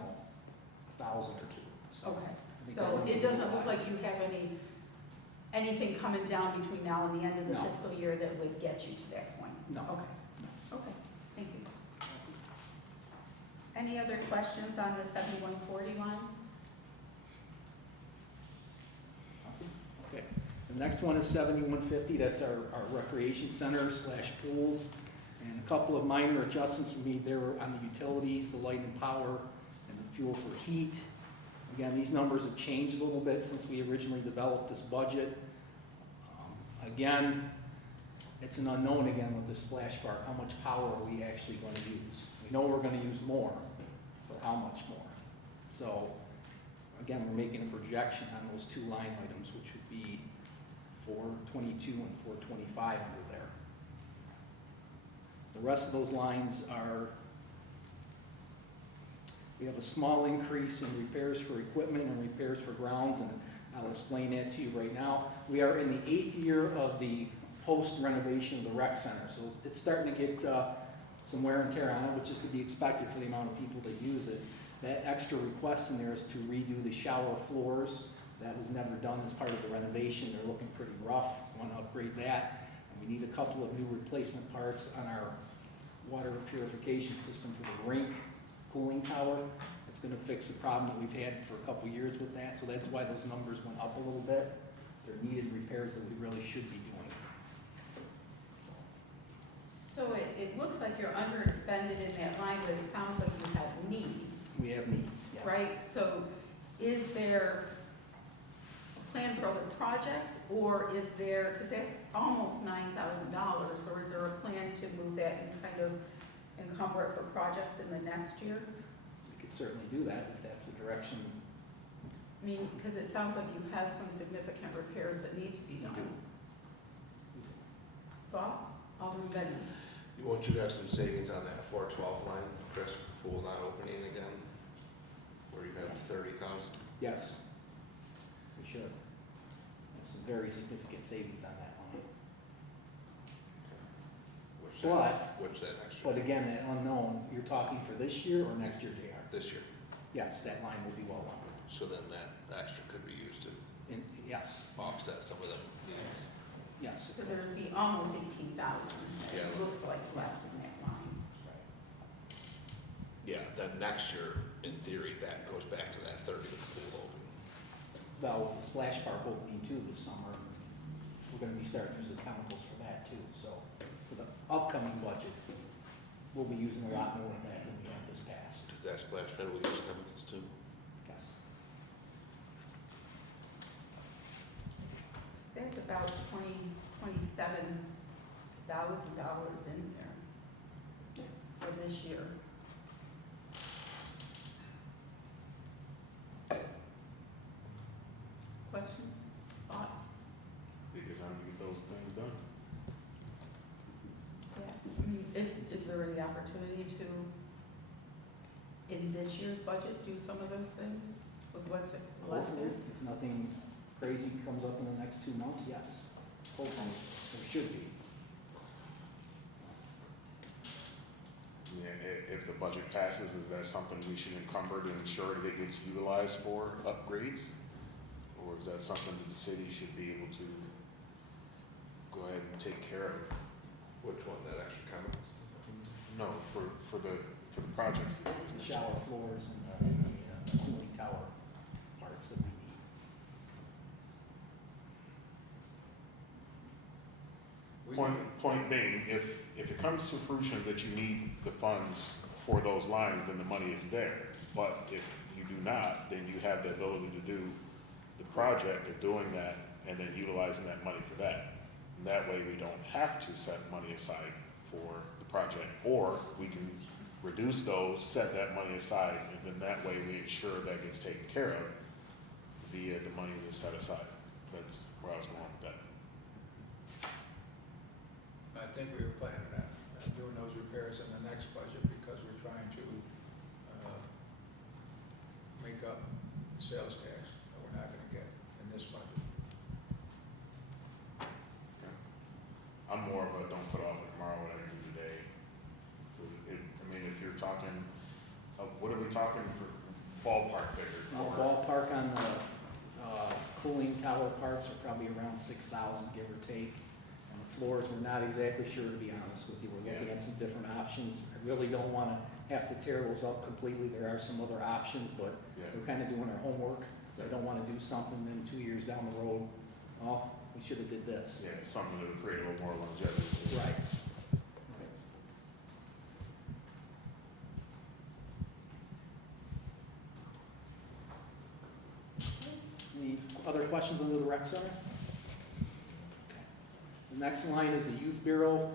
1,000 or two. So Okay, I think that so number's it a doesn't little look high. like you have anything coming down between now and the end of the No. fiscal year that would get you to that point? No. Okay, okay, thank you. Any other questions on the 7140 line? Okay, the next one is 7150, that's our recreation center slash pools. And a couple of minor adjustments we made there on the utilities, the light and power, and the fuel for heat. Again, these numbers have changed a little bit since we originally developed this budget. Again, it's an unknown again with this splash park, how much power are we actually going to use? We know we're going to use more, but how much more? So, again, we're making a projection on those two line items, which would be 422 and 425 under there. The rest of those lines are, we have a small increase in repairs for equipment and repairs for grounds, and I'll explain that to you right now. We are in the 8th year of the post-renovation of the rec center, so it's starting to get some wear and tear on it, which is to be expected for the amount of people that use it. That extra request in there is to redo the shower floors. That was never done as part of the renovation. They're looking pretty rough. We want to upgrade that. And we need a couple of new replacement parts on our water purification system for the rink cooling tower. It's going to fix the problem that we've had for a couple of years with that. So that's why those numbers went up a little bit. They're needed repairs that we really should be doing. So it looks like you're underexpended in that line, but it sounds like you have needs, We have needs, yes. right? So is there a plan for other projects, or is there, because that's almost $9,000, or is there a plan to move that and kind of encumber it for projects in the next year? We could certainly do that if that's the direction I mean, because it sounds like you have some significant repairs that need to be we done. do. Thoughts? Alderman Benton? Won't you have some savings on that 412 line, Chris, pool not opening again? Where you have 30,000? Yes, we should. There's some very significant savings on that line. Which that extra? But again, that unknown, you're talking for this year or next year, JR? This year. Yes, that line will be well under. So then that extra could be used to Yes, offset some of them needs. yes. Because there would be almost 18,000, Yeah. it looks like, left in that line. Yeah, then next year, in theory, that goes back to that 30 with the pool open. Well, the splash park opening too this summer, we're gonna be starting using chemicals for that too. So for the upcoming budget, we'll be using a lot more of that than we have this past. Does that splash pad will use chemicals too? Yes. That's about $27,000 in there for this year. Questions, thoughts? Because I'm gonna get those things done. Yeah, I mean, is there any opportunity to, in this year's budget, do some of those things with what's left Hopefully, there? if nothing crazy comes up in the next 2 months, yes. Hopefully, there should be. Yeah, if the budget passes, is that something we should encumber to ensure that it gets utilized for upgrades? Or is that something that the city should be able to go ahead and take care of? Which one, that extra chemicals? No, for the projects. The shower floors and the cooling tower parts that we need. Point being, if it comes to fruition that you need the funds for those lines, then the money is there. But if you do not, then you have the ability to do the project of doing that and then utilizing that money for that. And that way we don't have to set money aside for the project, or we can reduce those, set that money aside, and then that way we ensure that gets taken care of via the money that's set aside. That's where I was going with that. I think we were planning on doing those repairs in the next budget because we're trying to make up the sales tax that we're not gonna get in this budget. I'm more of a don't put off it tomorrow, what I do today. I mean, if you're talking, what are we talking for ballpark figure. Ballpark on the cooling tower parts are probably around 6,000, give or take. On the floors, we're not exactly sure, to be honest with you. We're looking at some different options. I really don't want to have to tear those up completely. There are some other options, but Yeah. we're kind of doing our homework. So I don't want to do something, then 2 years down the road, oh, we should have did this. Yeah, something that would create a little more longevity. Right. Any other questions under the rec center? Okay. The next line is the youth bureau.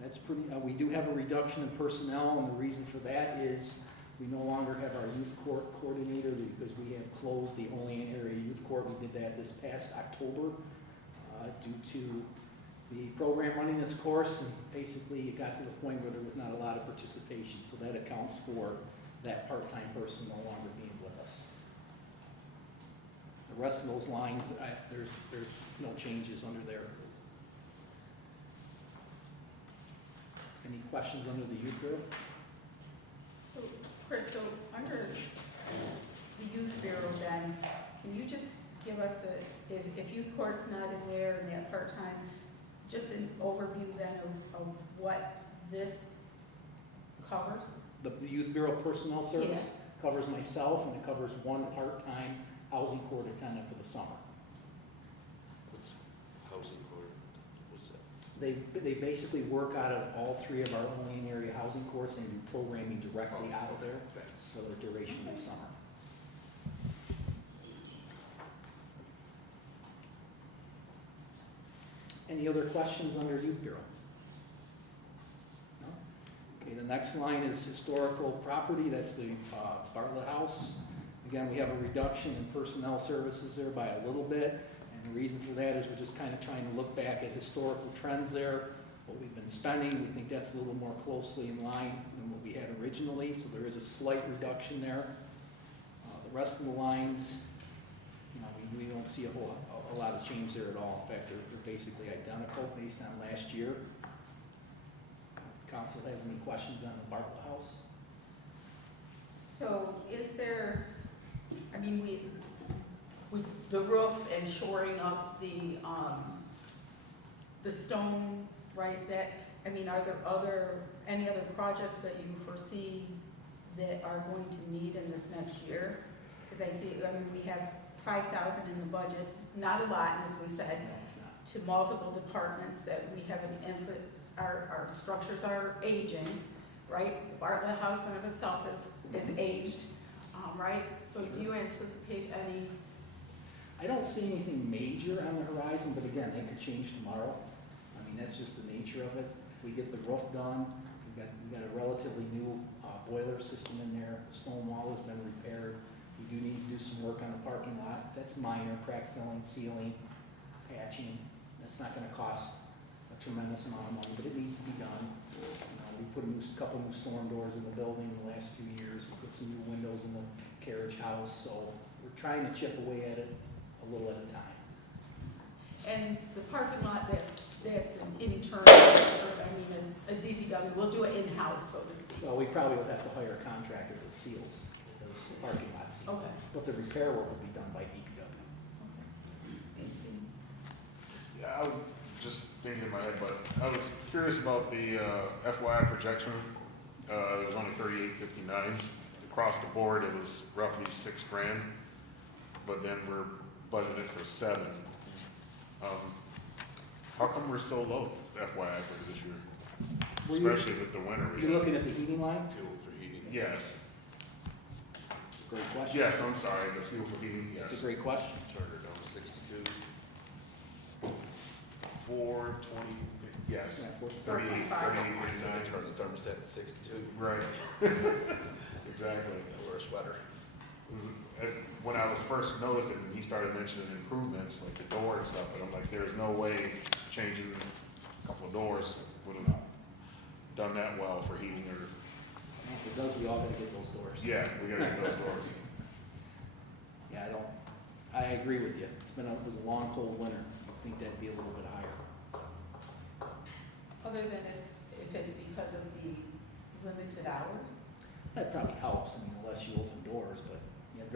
That's pretty, we do have a reduction in personnel, and the reason for that is we no longer have our youth court coordinator because we have closed the Olean area youth court. We did that this past October due to the program running its course, and basically it got to the point where there was not a lot of participation, so that accounts for that part-time person no longer being with us. The rest of those lines, there's no changes under there. Any questions under the youth bureau? So, Chris, so under the youth bureau then, can you just give us if youth court's not in there and that part-time, just an overview then of what this covers? The youth bureau personnel service covers myself, and it covers one part-time housing court attendant for the summer. What's housing court, what's that? They basically work out of all three of our Olean area housing courts and do programming directly out of there Thanks. for the duration of the summer. Any other questions under youth bureau? No? Okay, the next line is historical property. That's the Bartlett House. Again, we have a reduction in personnel services there by a little bit. And the reason for that is we're just kind of trying to look back at historical trends there, what we've been spending. We think that's a little more closely in line than what we had originally, so there is a slight reduction there. The rest of the lines, you know, we don't see a lot of change there at all. In fact, they're basically identical based on last year. Council has any questions on the Bartlett House? So is there, I mean, we the roof and shoring up the stone, right, that, I mean, are there any other projects that you foresee that are going to need in this next year? Because I see, I mean, we have 5,000 in the budget, not a lot, as we've said, No, it's not. to multiple departments that we have an input, our structures are aging, right? The Bartlett House in of itself is aged, right? So do you anticipate any? I don't see anything major on the horizon, but again, that could change tomorrow. I mean, that's just the nature of it. If we get the roof done, we've got a relatively new boiler system in there. The stone wall has been repaired. We do need to do some work on the parking lot. That's minor, crack filling, sealing, patching. That's not gonna cost a tremendous amount of money, but it needs to be done. You know, we put a couple new storm doors in the building in the last few years. We put some new windows in the carriage house, so we're trying to chip away at it a little at a time. And the parking lot, that's an internal, I mean, a DPW, we'll do it in-house, so to speak. Well, we probably would have to hire a contractor that seals those parking lots. Okay. But the repair work will be done by DPW. Yeah, I was just thinking in my head, but I was curious about the FYI projection. It was only $38.59. Across the board, it was roughly $6,000, but then we're budgeted for $7,000. How come we're so low, FYI, for this year? Were you- Especially with the winter. we You're had. looking at the heating line? Fuel for heating. Yes, Great question. yes, I'm sorry, the fuel for heating, yes. That's a great question. Turner Dome 62. 420, yes, Yeah, 38, 39. 39. Turn the thermostat to 62. Right. Exactly. I wear a sweater. When I was first noticing, he started mentioning improvements, like the door and stuff, but I'm like, there's no way changing a couple of doors would have done that well for heating or, And if it does, we all gotta get those doors. yeah, we gotta get those doors. Yeah, I agree with you. It was a long, cold winter. I think that'd be a little bit higher. Other than if it's because of the limited hours? That probably helps, I mean, unless you open doors, but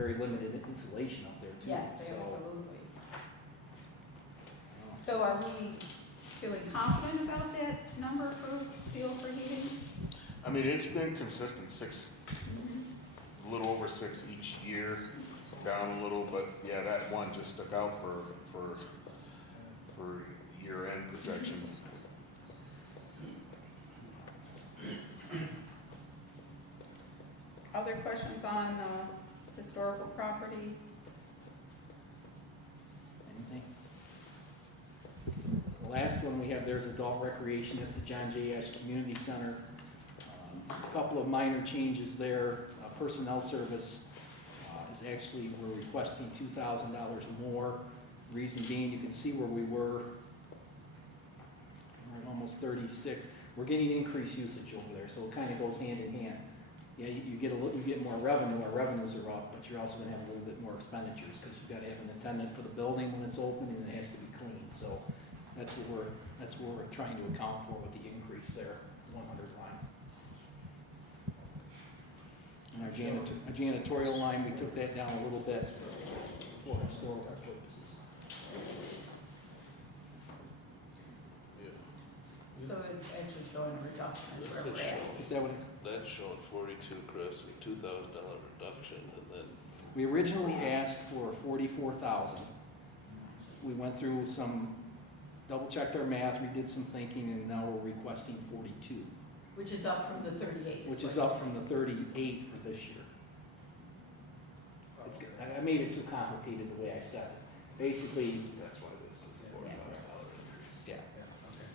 very limited insulation up there too. Yes, So, absolutely. uh, So are we feeling confident about that number for fuel for heating? I mean, it's been consistent, a little over 6 each year, down a little, but yeah, that one just stuck out for year-end projection. Other questions on historical property? Anything? The last one we have there is adult recreation, that's the John J. Ash Community Center. A couple of minor changes there. Personnel service is actually, we're requesting $2,000 more. Reason being, you can see where we were, we're at almost 36. We're getting increased usage over there, so it kind of goes hand in hand. Yeah, you get more revenue, our revenues are up, but you're also gonna have a little bit more expenditures, because you've gotta have an attendant for the building when it's open, and it has to be clean, so that's what we're trying to account for with the increase there, 100 line. And our janitorial line, we took that down a little bit for historical purposes. So it's actually showing a reduction This where is we're at. showing, Is that what it's? that's showing 42, Chris, a $2,000 reduction, and then, We originally asked for 44,000. We went through double-checked our math, we did some thinking, and now we're requesting 42, Which is up from the 38. which is up from the 38 for this year. I made it too complicated the way I said it. Basically, That's why this is a $4,000 increase. yeah, Yeah, okay.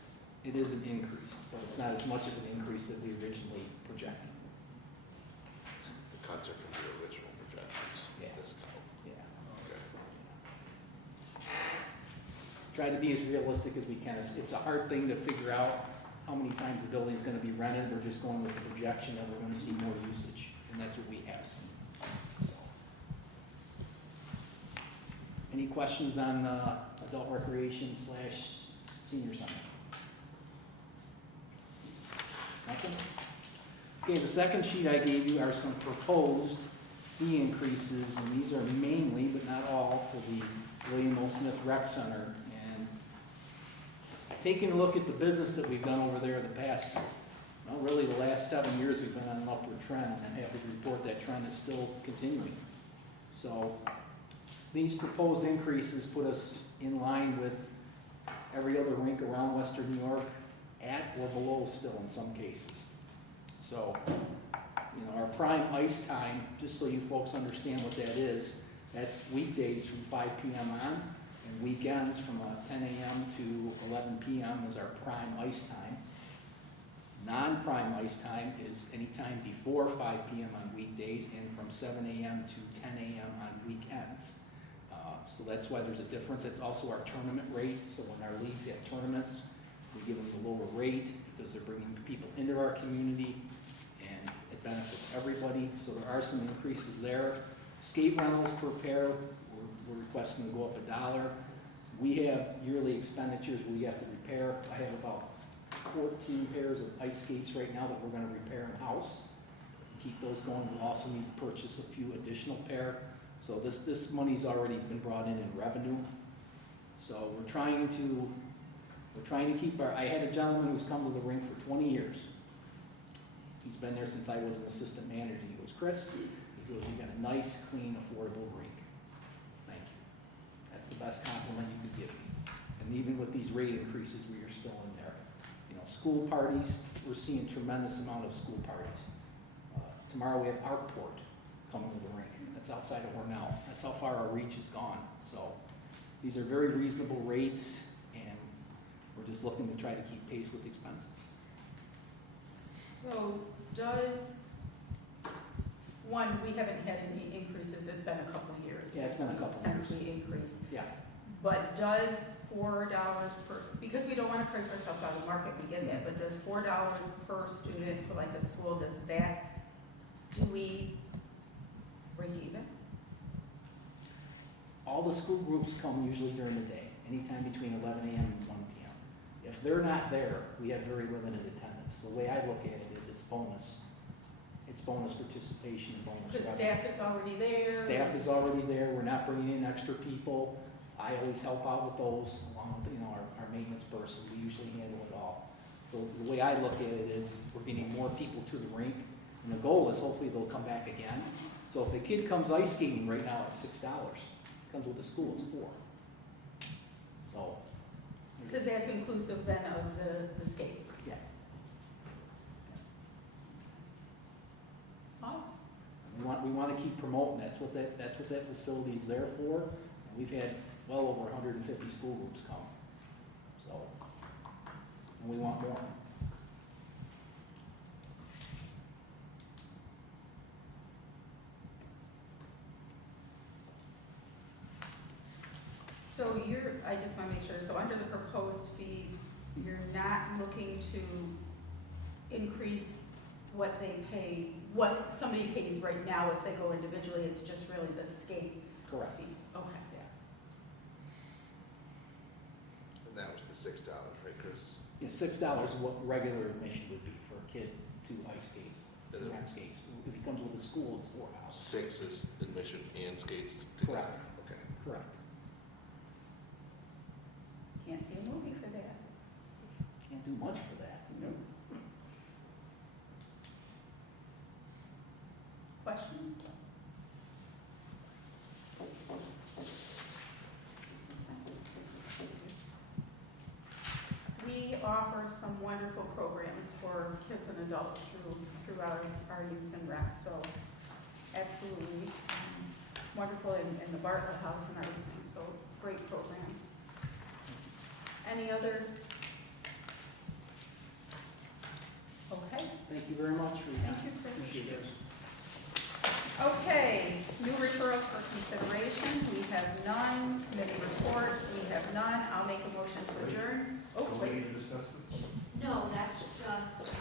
it is an increase, but it's not as much of an increase that we originally projected. The cuts are from the original projections, Yeah. discount. Yeah. Okay. Try to be as realistic as we can. It's a hard thing to figure out how many times the building's gonna be rented. We're just going with the projection that we're gonna see more usage, and that's what we have seen. So. Any questions on adult recreation / senior center? Nothing? Okay, the second sheet I gave you are some proposed fee increases, and these are mainly, but not all, for the William O. Smith Rec Center. And taking a look at the business that we've done over there the past, well, really the last 7 years, we've been on an upward trend, and I'm happy to report that trend is still continuing. So these proposed increases put us in line with every other rink around Western New York, at or below still in some cases. So, our prime ice time, just so you folks understand what that is, that's weekdays from 5 p.m. on, and weekends from 10 a.m. to 11 p.m. is our prime ice time. Non-prime ice time is anytime before 5 p.m. on weekdays and from 7 a.m. to 10 a.m. on weekends. So that's why there's a difference. It's also our tournament rate. So when our leagues have tournaments, we give them the lower rate because they're bringing people into our community, and it benefits everybody. So there are some increases there. Skate rentals per pair, we're requesting to go up $1. We have yearly expenditures we have to repair. I have about 14 pairs of ice skates right now that we're going to repair in-house. Keep those going. We'll also need to purchase a few additional pair. So this money's already been brought in revenue. So we're trying to keep I had a gentleman who's come to the rink for 20 years. He's been there since I was an assistant manager. He goes, Chris, he goes, you got a nice, clean, affordable rink. Thank you. That's the best compliment you could give me. And even with these rate increases, we are still in there. School parties, we're seeing tremendous amount of school parties. Tomorrow we have Artport coming to the rink. That's outside of Hornell. That's how far our reach has gone. So these are very reasonable rates, and we're just looking to try to keep pace with expenses. So we haven't had any increases, it's been a couple of years. Yeah, it's been a couple of Since years. we increased. Yeah. But does $4 per, because we don't want to price ourselves out of the market, we get that, but does $4 per student for like a school, do we break even? All the school groups come usually during the day, anytime between 11 a.m. and 1 p.m. If they're not there, we have very limited attendance. The way I look at it is it's it's bonus participation, and bonus Because revenue. staff is already there. Staff is already there, we're not bringing in extra people. I always help out with those, along with, our maintenance person, we usually handle it all. So the way I look at it is, we're getting more people to the rink, and the goal is hopefully they'll come back again. So if a kid comes ice skating right now, it's $6, comes with the school, it's $4. So. Because that's inclusive then of the skates. Yeah. Thoughts? We want to keep promoting, that's what that facility is there for. And we've had well over 150 school groups come, so, and we want more. So I just want to make sure, so under the proposed fees, you're not looking to increase what they pay, what somebody pays right now if they go individually, it's just really the skate Correct. fees? Okay. Yeah. And that was the $6, right, Chris? Yeah, $6 is what regular admission would be for a kid to ice skate, And then rent skates. If he comes with a school, it's $4. 6 is admission and skates together. Correct. Okay. Correct. Can't see a movie for that. Can't do much for that. Nope. Questions? We offer some wonderful programs for kids and adults through our youth and rec, so absolutely wonderful in the Bartlett House and everything, so great programs. Any other? Okay, Thank you very much for your time. thank you, Chris. Appreciate it. Okay, new referrals for consideration, we have none, committee reports, we have none, I'll make a motion to adjourn. Oh, Do we wait, need to discuss this? No, that's just,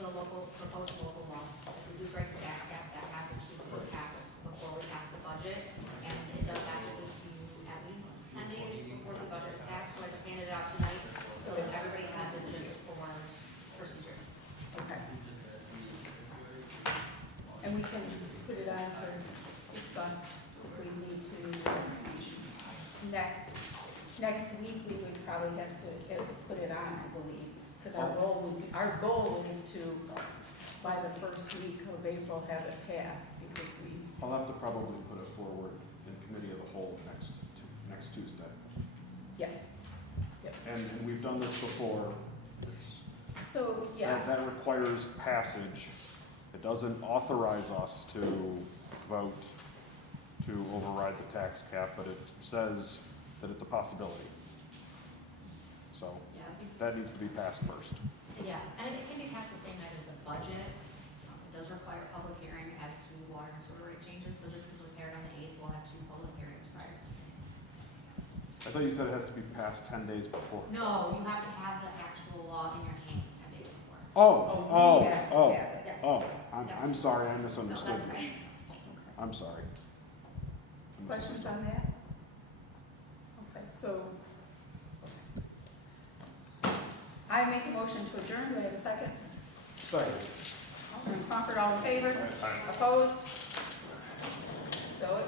the proposed local law. If we break the tax cap, that has to be passed before we pass the budget, and it does have to go to at least 10 days before the budget is passed, so I just handed it out tonight, so that everybody has it just for procedure. okay. And we can put it on for discuss if we need to. Next week, we would probably have to put it on, I believe, because our goal is to, by the first week of April, have it passed, because I'll have to probably put it forward in committee of the whole next Tuesday. yeah. And we've done this before. It's, So, yeah, that requires passage. It doesn't authorize us to vote to override the tax cap, but it says that it's a possibility. So Yeah, that needs to be passed first. yeah, and it can be passed the same night as the budget. It does require public hearing as to water and sewer rate changes, so just be prepared on the 8th, we'll have 2 public hearings prior. I thought you said it has to be passed 10 days before. No, you have to have the actual law in your hands 10 days before. we have to have it. Yes. I'm sorry, I No, misunderstood. that's okay. I'm sorry. I Questions misunderstood. on that? Okay, so I make a motion to adjourn. Do I have a second? Sorry. Alderman Crawford, all in favor? Aye. Opposed? So it